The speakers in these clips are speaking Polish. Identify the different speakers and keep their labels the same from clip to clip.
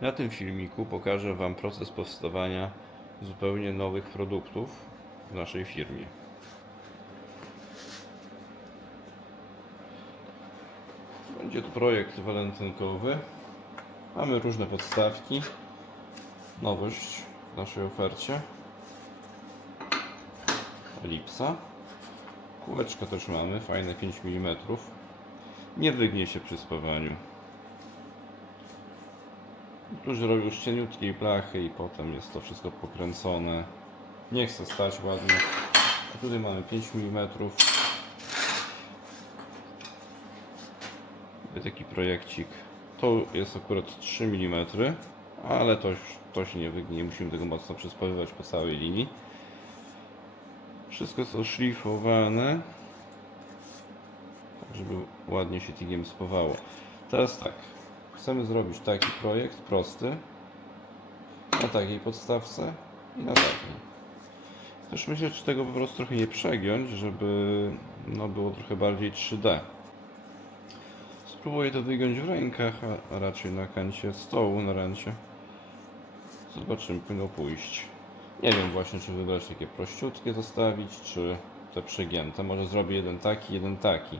Speaker 1: Na tym filmiku pokażę Wam proces powstawania zupełnie nowych produktów w naszej firmie. Będzie to projekt walentynkowy. Mamy różne podstawki. Nowość w naszej ofercie. Elipsa. Kółeczko też mamy, fajne 5 mm. Nie wygnie się przy spawaniu. Niektórzy robią z cieniutkiej blachy i potem jest to wszystko pokręcone. Nie chce stać ładnie. A tutaj mamy 5 mm. Taki projekcik. To jest akurat 3 mm, ale to, to się nie wygnie. Musimy tego mocno przyspawywać po całej linii. Wszystko jest oszlifowane, tak żeby ładnie się tigiem spawało. Teraz tak, chcemy zrobić taki projekt prosty, na takiej podstawce i na takiej. Też myślę, czy tego po prostu trochę nie przegiąć, żeby no, było trochę bardziej 3D. Spróbuję to wygiąć w rękach, a raczej na kancie stołu, na ręcie. Zobaczymy, powinno pójść. Nie wiem właśnie, czy wybrać takie prościutkie zostawić, czy te przegięte. Może zrobię jeden taki, jeden taki.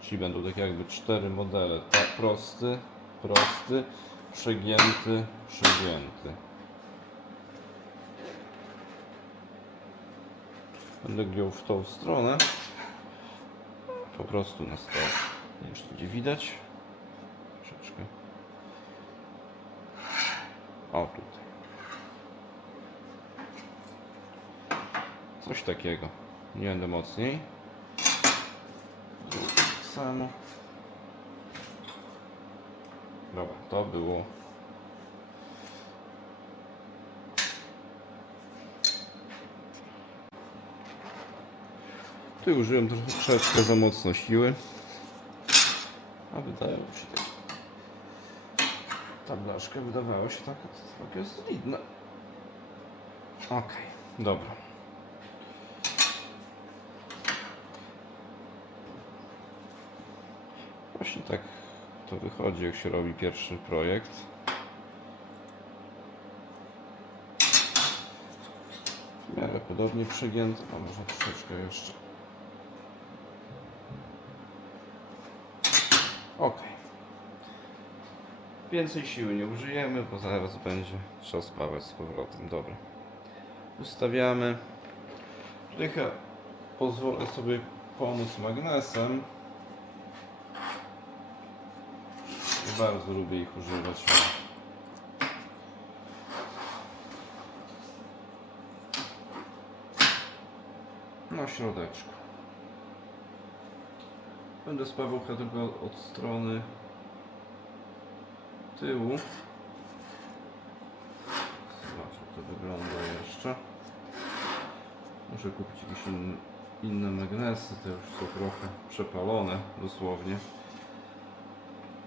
Speaker 1: Czyli będą tak jakby cztery modele. Tak, prosty, prosty, przegięty, przegięty. Będę giął w tą stronę. Po prostu na stole. Nie wiem, czy tu będzie widać. Troszeczkę. O, tutaj. Coś takiego. Nie będę mocniej. Samo. Dobra, to było. Tu użyłem troszeczkę za mocno siły. A wydaje mi się tak. Ta blaszka wydawała się taka trochę solidna. Okej, dobra. Właśnie tak to wychodzi, jak się robi pierwszy projekt. W miarę podobnie przegięty, a może troszeczkę jeszcze. Ok. Więcej siły nie użyjemy, bo zaraz będzie trzeba spawać z powrotem. Dobra. Ustawiamy. Chyba pozwolę sobie pomóc magnesem. Bardzo lubię ich używać. Na środeczku. Będę spawał tylko od strony tyłu. Zobaczę, jak to wygląda jeszcze. Muszę kupić jakieś in, inne magnesy, te już są trochę przepalone, dosłownie.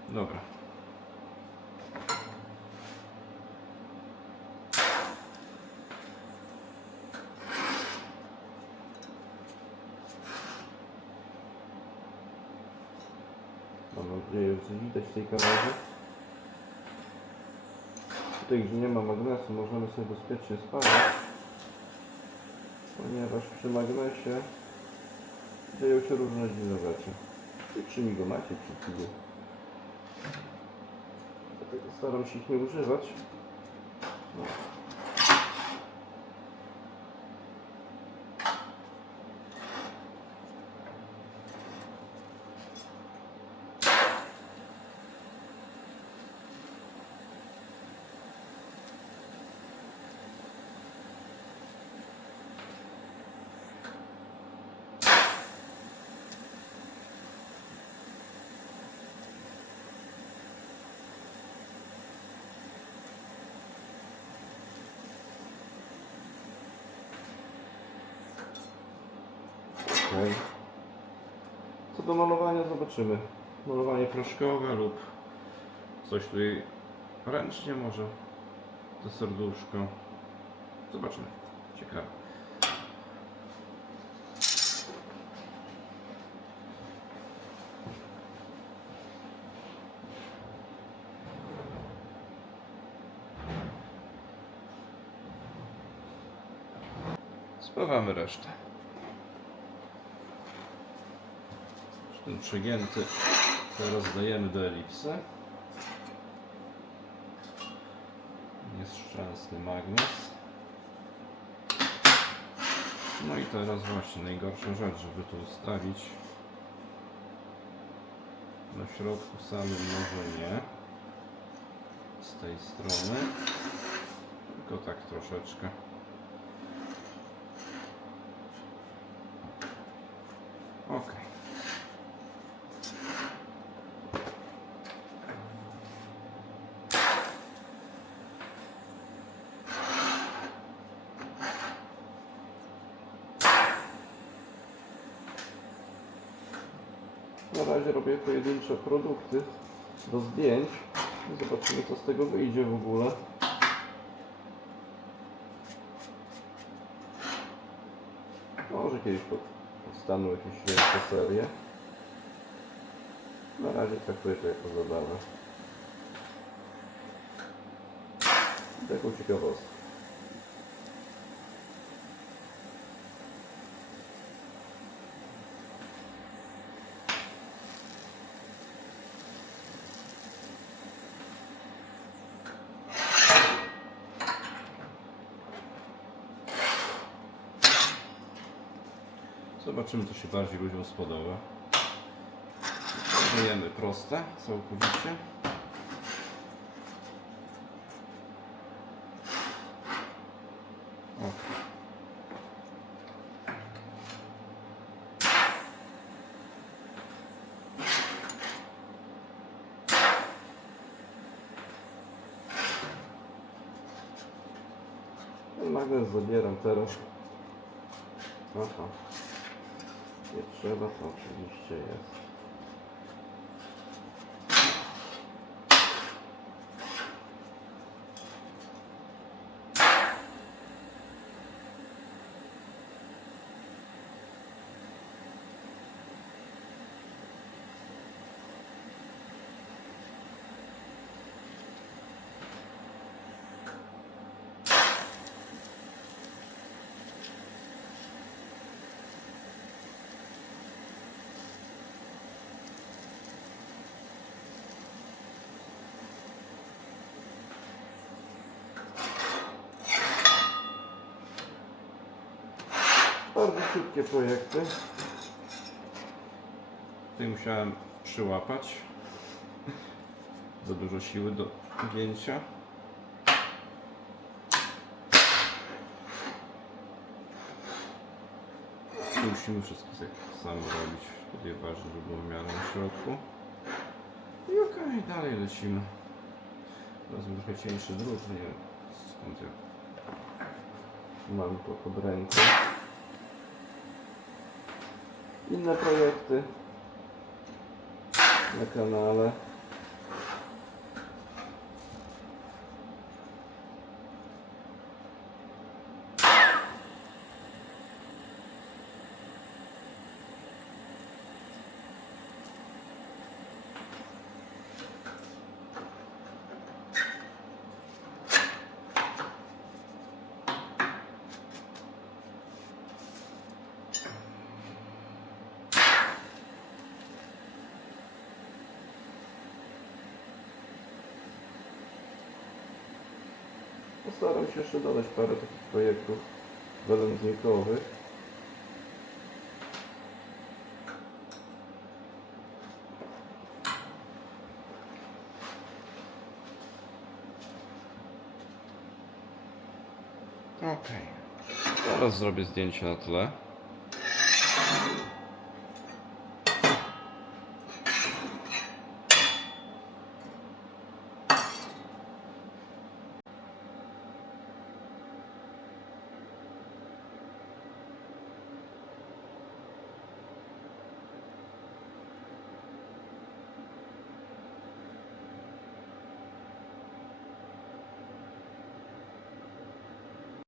Speaker 1: Dobra. Mam nadzieję, że widać tej kamerze. Tutaj, gdzie nie ma magnesu, możemy sobie bezpiecznie spawać. Ponieważ przy magnesie dzieją się różne dziwne rzeczy. Przy mi go macie przy chwili. Dlatego staram się ich nie używać. No. Okay. Co do malowania zobaczymy. Malowanie proszkowe lub coś tutaj ręcznie może. To serduszko. Zobaczymy. Ciekawe. Spawamy resztę. Ten przegięty teraz dajemy do elipsy. Nieszczęsny magnes. No i teraz właśnie najgorsza rzecz, żeby to ustawić. Na środku samym może nie. Z tej strony. Tylko tak troszeczkę. Ok. Na razie robię pojedyncze produkty do zdjęć. Zobaczymy co z tego wyjdzie w ogóle. Może kiedyś po- powstaną jakieś większe serie. Na razie traktuję to jako zabawę. Taką ciekawostkę. Zobaczymy, co się bardziej ludziom spodoba. Dajemy proste całkowicie. O. Magnes zabieram teraz. Aha. Nie trzeba, to oczywiście jest. Bardzo szybkie projekty. Tutaj musiałem przyłapać. Za dużo siły do gięcia. Musimy wszystkich tak samo robić. Tutaj ważne, żeby było miarę na środku. I okej, dalej lecimy. Teraz trochę cieńszy drut, nie mam to pod ręką. Inne projekty na kanale. Postaram się jeszcze dodać parę takich projektów walentynkowych. Ok. Teraz zrobię zdjęcie na tle.